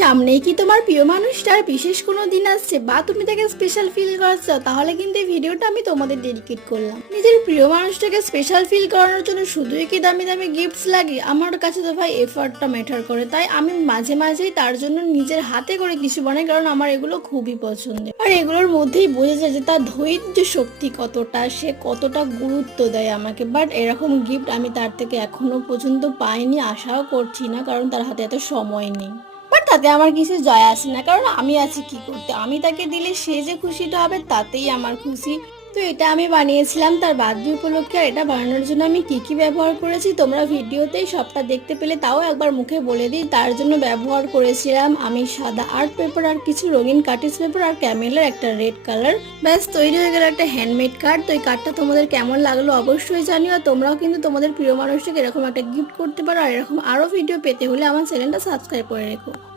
সামনেই কি তোমার প্রিয় মানুষটার বিশেষ কোনো দিন আসছে বা তুমি তাকে স্পেশাল ফিল করাচ্ছ, তাহলে কিন্তু এই ভিডিওটা আমি তোমাদের ডেডিকেট করলাম। নিজের প্রিয় মানুষটাকে স্পেশাল ফিল করানোর জন্য শুধুই কি দামি দামি গিফটস লাগে? আমার কাছে তো ভাই এফার্টটা ম্যাটার করে। তাই আমি মাঝে মাঝেই তার জন্য নিজের হাতে করে কিছু বানাই, কারণ আমার এগুলো খুবই পছন্দের। আর এগুলোর মধ্যেই বোঝা যায় যে তার ধৈর্য শক্তি কতটা, সে কতটা গুরুত্ব দেয় আমাকে। বাট এরকম গিফট আমি তার থেকে এখনো পর্যন্ত পাইনি, আশাও করছি না, কারণ তার হাতে এত সময় নেই। বাট তাতে আমার কিছু যায় আসে না, কারণ আমি আছি কি করতে। আমি তাকে দিলে সে যে খুশিটা হবে তাতেই আমার খুশি। তো এটা আমি বানিয়েছিলাম তার বার্থডে উপলক্ষে। আর এটা বানানোর জন্য আমি কি কি ব্যবহার করেছি তোমরা ভিডিওতেই সবটা দেখতে পেলে, তাও একবার মুখে বলে দিই। তার জন্য ব্যবহার করেছিলাম আমি সাদা আর্ট পেপার, আর কিছু রঙিন কার্টিজ পেপার, আর ক্যামেলের একটা রেড কালার। ব্যাস তৈরি হয়ে গেল একটা হ্যান্ডমেড কার্ড। তো এই কার্ডটা তোমাদের কেমন লাগলো অবশ্যই জানিও। তোমরাও কিন্তু তোমাদের প্রিয় মানুষটাকে এরকম একটা গিফট করতে পারো। আর এরকম আরো ভিডিও পেতে হলে আমার চ্যানেলটা সাবস্ক্রাইব করে রেখো।